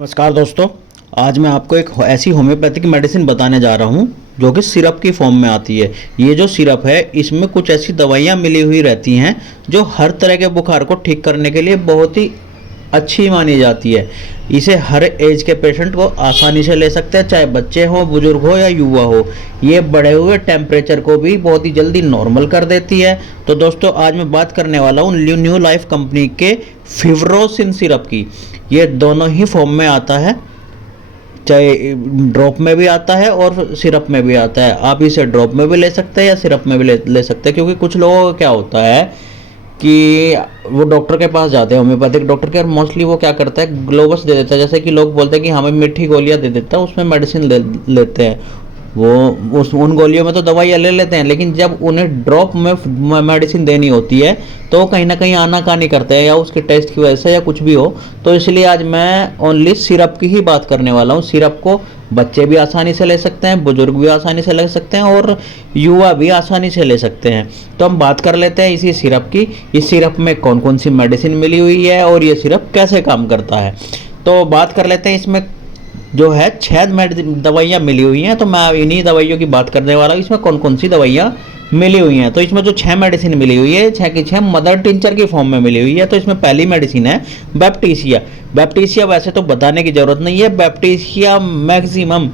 नमस्कार दोस्तों। आज मैं आपको एक ऐसी होम्योपैथिक मेडिसिन बताने जा रहा हूँ जो कि सिरप की फॉर्म में आती है। ये जो सिरप है इसमें कुछ ऐसी दवाइयाँ मिली हुई रहती हैं जो हर तरह के बुखार को ठीक करने के लिए बहुत ही अच्छी मानी जाती है। इसे हर एज के पेशेंट को आसानी से ले सकते हैं, चाहे बच्चे हों, बुजुर्ग हो या युवा हो। ये बढ़े हुए टेम्परेचर को भी बहुत ही जल्दी नॉर्मल कर देती है। तो दोस्तों आज मैं बात करने वाला हूँ न्यू लाइफ कंपनी के फिवरोसिन सिरप की। ये दोनों ही फॉर्म में आता है, चाहे ड्रॉप में भी आता है और सिरप में भी आता है। आप इसे ड्रॉप में भी ले सकते हैं या सिरप में भी ले सकते हैं, क्योंकि कुछ लोगों का क्या होता है कि वो डॉक्टर के पास जाते हैं, होम्योपैथिक डॉक्टर के, और मोस्टली वो क्या करता है ग्लोबस दे देता है। जैसे कि लोग बोलते हैं कि हमें मीठी गोलियां दे देता है, उसमें मेडिसिन लेते हैं। वो उन गोलियों में तो दवाइयाँ ले लेते हैं, लेकिन जब उन्हें ड्रॉप में मेडिसिन देनी होती है तो कहीं ना कहीं आनाकानी करते हैं, या उसके टेस्ट की वजह से या कुछ भी हो। तो इसलिए आज मैं ओनली सिरप की ही बात करने वाला हूँ। सिरप को बच्चे भी आसानी से ले सकते हैं, बुजुर्ग भी आसानी से ले सकते हैं और युवा भी आसानी से ले सकते हैं। तो हम बात कर लेते हैं इसी सिरप की। इस सिरप में कौन कौन सी मेडिसिन मिली हुई है और ये सिरप कैसे काम करता है। तो बात कर लेते हैं। इसमें जो है 6 दवाइयाँ मिली हुई हैं, तो मैं इन्हीं दवाइयों की बात करने वाला हूँ। इसमें कौन कौन सी दवाइयाँ मिली हुई हैं। तो इसमें जो 6 मेडिसिन मिली हुई है, 6 की 6 मदर टिंचर की फॉर्म में मिली हुई है। तो इसमें पहली मेडिसिन है बैप्टीसिया। बैप्टीसिया वैसे तो बताने की ज़रूरत नहीं है। बैप्टीसिया मैक्सिमम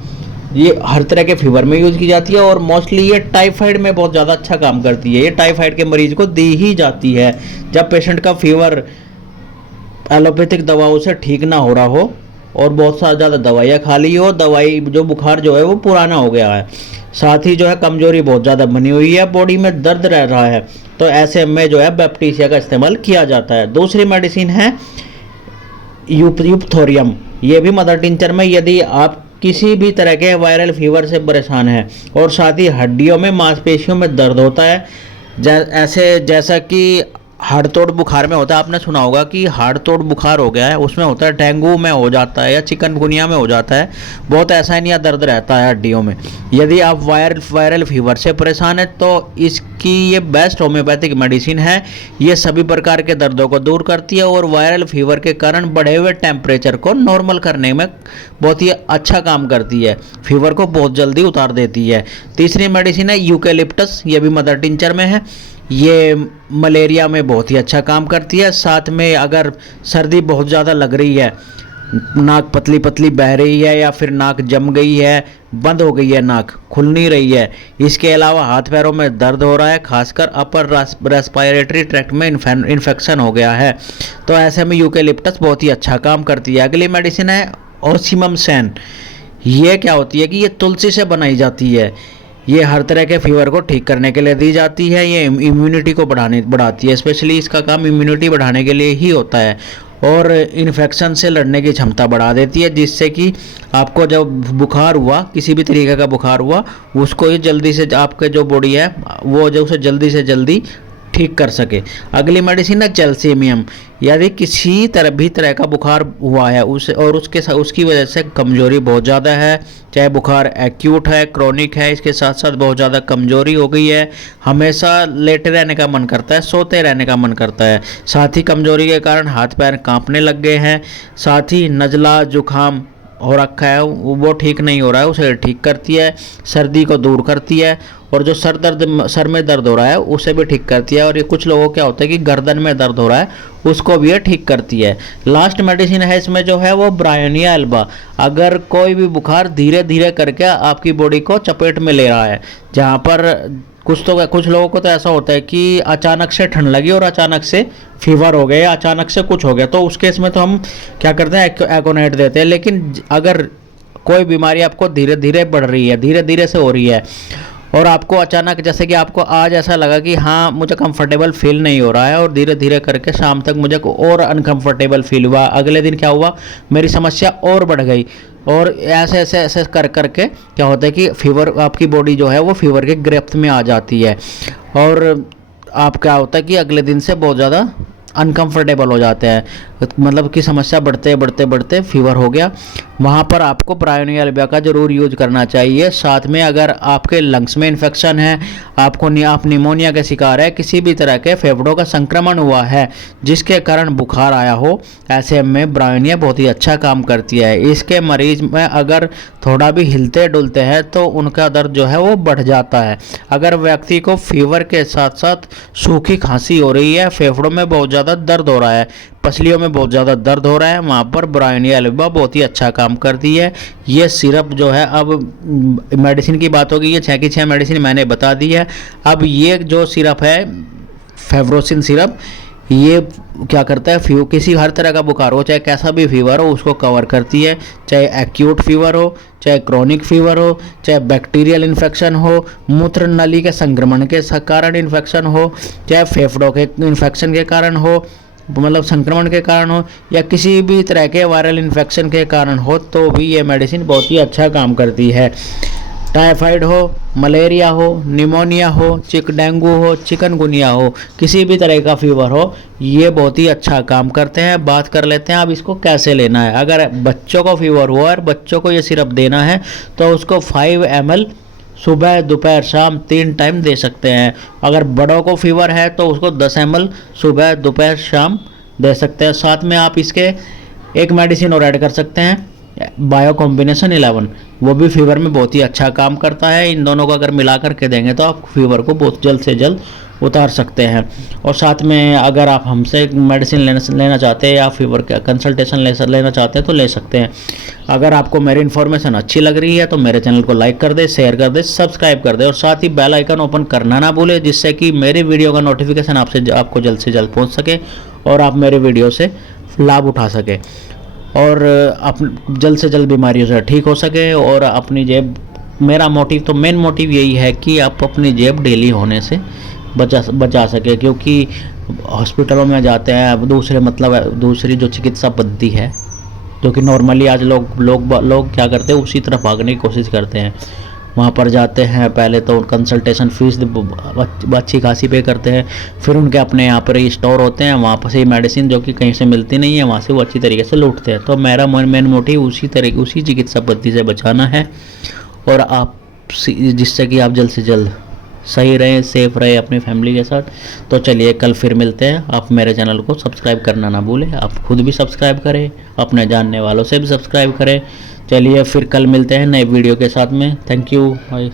ये हर तरह के फीवर में यूज़ की जाती है और मोस्टली ये टाइफाइड में बहुत ज़्यादा अच्छा काम करती है। ये टाइफाइड के मरीज को दी ही जाती है जब पेशेंट का फीवर एलोपैथिक दवाओं से ठीक ना हो रहा हो और बहुत सारा ज़्यादा दवाइयाँ खा ली हो, दवाई जो बुखार जो है वो पुराना हो गया है, साथ ही जो है कमजोरी बहुत ज़्यादा बनी हुई है, बॉडी में दर्द रह रहा है, तो ऐसे में जो है बैप्टीसिया का इस्तेमाल किया जाता है। दूसरी मेडिसिन है यूपथोरियम। ये भी मदर टिंचर में, यदि आप किसी भी तरह के वायरल फीवर से परेशान हैं और साथ ही हड्डियों में मांसपेशियों में दर्द होता है, जैसा कि हाड़ तोड़ बुखार में होता है। आपने सुना होगा कि हाड़ तोड़ बुखार हो गया है, उसमें होता है, डेंगू में हो जाता है या चिकनगुनिया में हो जाता है, बहुत एसाइनिया दर्द रहता है हड्डियों में। यदि आप वायरल फीवर से परेशान है तो इसकी ये बेस्ट होम्योपैथिक मेडिसिन है। ये सभी प्रकार के दर्दों को दूर करती है और वायरल फीवर के कारण बढ़े हुए टेम्परेचर को नॉर्मल करने में बहुत ही अच्छा काम करती है, फीवर को बहुत जल्दी उतार देती है। तीसरी मेडिसिन है यूकेलिप्टस। ये भी मदर टिंचर में है। ये मलेरिया में बहुत ही अच्छा काम करती है। साथ में अगर सर्दी बहुत ज़्यादा लग रही है, नाक पतली पतली बह रही है या फिर नाक जम गई है, बंद हो गई है, नाक खुल नहीं रही है, इसके अलावा हाथ पैरों में दर्द हो रहा है, खासकर अपर रेस्पिरेटरी ट्रैक्ट में इन्फेक्शन हो गया है, तो ऐसे में यूकेलिप्टस बहुत ही अच्छा काम करती है। अगली मेडिसिन है ओसिमम सैन। ये क्या होती है कि ये तुलसी से बनाई जाती है। ये हर तरह के फीवर को ठीक करने के लिए दी जाती है। ये इम्यूनिटी को बढ़ाती है, स्पेशली इसका काम इम्यूनिटी बढ़ाने के लिए ही होता है और इन्फेक्शन से लड़ने की क्षमता बढ़ा देती है, जिससे कि आपको जब बुखार हुआ, किसी भी तरीके का बुखार हुआ, उसको ये जल्दी से आपके जो बॉडी है वो जो उसे जल्दी से जल्दी ठीक कर सके। अगली मेडिसिन है कैल्शियम। यदि किसी तरह का बुखार हुआ है और उसकी वजह से कमजोरी बहुत ज़्यादा है, चाहे बुखार एक्यूट है, क्रोनिक है, इसके साथ साथ बहुत ज़्यादा कमजोरी हो गई है, हमेशा लेटे रहने का मन करता है, सोते रहने का मन करता है, साथ ही कमजोरी के कारण हाथ पैर कांपने लग गए हैं, साथ ही नज़ला जुखाम हो रखा है वो ठीक नहीं हो रहा है, उसे ठीक करती है, सर्दी को दूर करती है और जो सर में दर्द हो रहा है उसे भी ठीक करती है। और ये कुछ लोगों को क्या होता है कि गर्दन में दर्द हो रहा है, उसको भी ये ठीक करती है। लास्ट मेडिसिन है इसमें जो है वो ब्रायोनिया एल्बा। अगर कोई भी बुखार धीरे धीरे करके आपकी बॉडी को चपेट में ले रहा है, जहाँ पर कुछ लोगों को तो ऐसा होता है कि अचानक से ठंड लगी और अचानक से फीवर हो गया, अचानक से कुछ हो गया, तो उस केस में तो हम क्या करते हैं, एकोनाइट देते हैं। लेकिन अगर कोई बीमारी आपको धीरे धीरे बढ़ रही है, धीरे धीरे से हो रही है और आपको अचानक, जैसे कि आपको आज ऐसा लगा कि हाँ मुझे कंफर्टेबल फील नहीं हो रहा है और धीरे धीरे करके शाम तक मुझे और अनकंफर्टेबल फील हुआ, अगले दिन क्या हुआ, मेरी समस्या और बढ़ गई, और ऐसे कर करके क्या होता है कि फीवर, आपकी बॉडी जो है वो फीवर के गिरफ्त में आ जाती है और आप क्या होता है कि अगले दिन से बहुत ज़्यादा अनकंफर्टेबल हो जाते हैं, मतलब कि समस्या बढ़ते बढ़ते बढ़ते फीवर हो गया। वहाँ पर आपको ब्रायोनिया एल्बिया का ज़रूर यूज करना चाहिए। साथ में अगर आपके लंग्स में इन्फेक्शन है, आप निमोनिया के शिकार है, किसी भी तरह के फेफड़ों का संक्रमण हुआ है जिसके कारण बुखार आया हो, ऐसे में ब्रायोनिया बहुत ही अच्छा काम करती है। इसके मरीज में अगर थोड़ा भी हिलते डुलते हैं तो उनका दर्द जो है वो बढ़ जाता है। अगर व्यक्ति को फीवर के साथ साथ सूखी खांसी हो रही है, फेफड़ों में बहुत ज़्यादा दर्द हो रहा है, पसलियों में बहुत ज़्यादा दर्द हो रहा है, वहाँ पर ब्रायोनिया एल्बिया बहुत ही अच्छा काम करती है। ये सिरप जो है, अब मेडिसिन की बात होगी, ये 6 की 6 मेडिसिन मैंने बता दी है। अब ये जो सिरप है फेब्रोसिन सिरप, ये क्या करता है, किसी हर तरह का बुखार हो, चाहे कैसा भी फीवर हो, उसको कवर करती है। चाहे एक्यूट फीवर हो, चाहे क्रॉनिक फीवर हो, चाहे बैक्टीरियल इन्फेक्शन हो, मूत्र नली के संक्रमण के कारण इन्फेक्शन हो, चाहे फेफड़ों के इन्फेक्शन के कारण हो, मतलब संक्रमण के कारण हो, या किसी भी तरह के वायरल इन्फेक्शन के कारण हो, तो भी ये मेडिसिन बहुत ही अच्छा काम करती है। टाइफाइड हो, मलेरिया हो, निमोनिया हो, डेंगू हो, चिकनगुनिया हो, किसी भी तरह का फीवर हो, ये बहुत ही अच्छा काम करते हैं। बात कर लेते हैं अब इसको कैसे लेना है। अगर बच्चों को फीवर हुआ और बच्चों को ये सिरप देना है तो उसको 5 ml सुबह दोपहर शाम 3 टाइम दे सकते हैं। अगर बड़ों को फीवर है तो उसको 10 ml सुबह दोपहर शाम दे सकते हैं। साथ में आप इसके एक मेडिसिन और ऐड कर सकते हैं, बायो कॉम्बिनेशन 11, वो भी फीवर में बहुत ही अच्छा काम करता है। इन दोनों को अगर मिला करके देंगे तो आप फीवर को बहुत जल्द से जल्द उतार सकते हैं। और साथ में अगर आप हमसे मेडिसिन लेना चाहते हैं या फीवर का कंसल्टेशन लेना चाहते हैं तो ले सकते हैं। अगर आपको मेरी इन्फॉर्मेशन अच्छी लग रही है तो मेरे चैनल को लाइक कर दे, शेयर कर दे, सब्सक्राइब कर दे और साथ ही बेल आइकन ओपन करना ना भूले, जिससे कि मेरे वीडियो का नोटिफिकेशन आपको जल्द से जल्द पहुँच सके और आप मेरे वीडियो से लाभ उठा सके और आप जल्द से जल्द बीमारियों से ठीक हो सके और अपनी जेब, मेरा मोटिव तो मेन मोटिव यही है कि आप अपनी जेब डेली होने से बचा सके। क्योंकि हॉस्पिटलों में जाते हैं अब दूसरी जो चिकित्सा पद्धति है, जो कि नॉर्मली आज लोग क्या करते हैं, उसी तरफ भागने की कोशिश करते हैं। वहाँ पर जाते हैं, पहले तो कंसल्टेशन फीस अच्छी खासी पे करते हैं, फिर उनके अपने यहाँ पर ही स्टोर होते हैं, वहाँ पर से मेडिसिन जो कि कहीं से मिलती नहीं है, वहाँ से वो अच्छी तरीके से लूटते हैं। तो मेरा मेन मोटिव उसी चिकित्सा पद्धति से बचाना है और आप, जिससे कि आप जल्द से जल्द सही रहे, सेफ रहे अपनी फैमिली के साथ। तो चलिए कल फिर मिलते हैं। आप मेरे चैनल को सब्सक्राइब करना ना भूलें, आप खुद भी सब्सक्राइब करें, अपने जानने वालों से भी सब्सक्राइब करें। चलिए फिर कल मिलते हैं नए वीडियो के साथ में। Thank you, bye.